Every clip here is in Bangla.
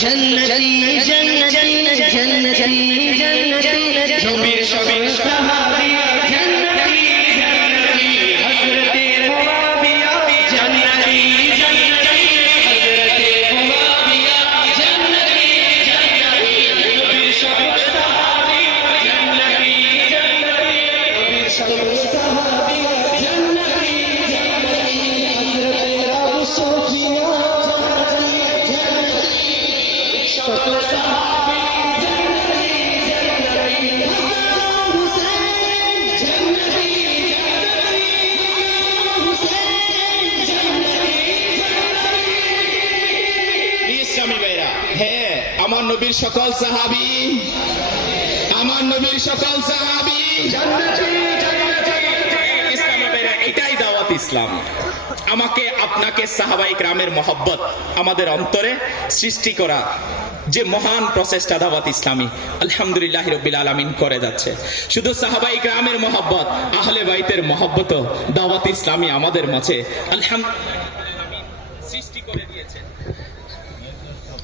جنة جنة جنة جنة হ্যাঁ আমার নবীর সকল সাহাবি। আমার নবীর সকল সাহাবি। এটাই দাওয়াত ইসলাম। আমাকে আপনাকে সাহাবাই গ্রামের মহব্বত আমাদের অন্তরে সৃষ্টি করা যে মহান প্রচেষ্টা দাওয়াত ইসলামী আলহামদুলিল্লাহ রবিল আলমিন করে যাচ্ছে। শুধু সাহাবাই গ্রামের মহব্বত আহলে বাইতের মহব্বত দাওয়াত ইসলামী আমাদের মাঝে আলহামদুলিল্লাহ সৃষ্টি করে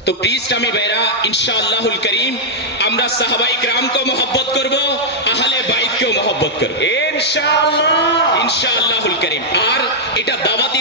তো প্লিজ আমি ভাইরা ইনশাআল্লাহুল করিম আমরা সাহাবাই গ্রামকে মোহব্বত করব আহলে বাইককেও মোহব্বত করব। ইনশাআল্লাহ। ইনশাআল্লাহুল করিম। আর এটা দাওয়াত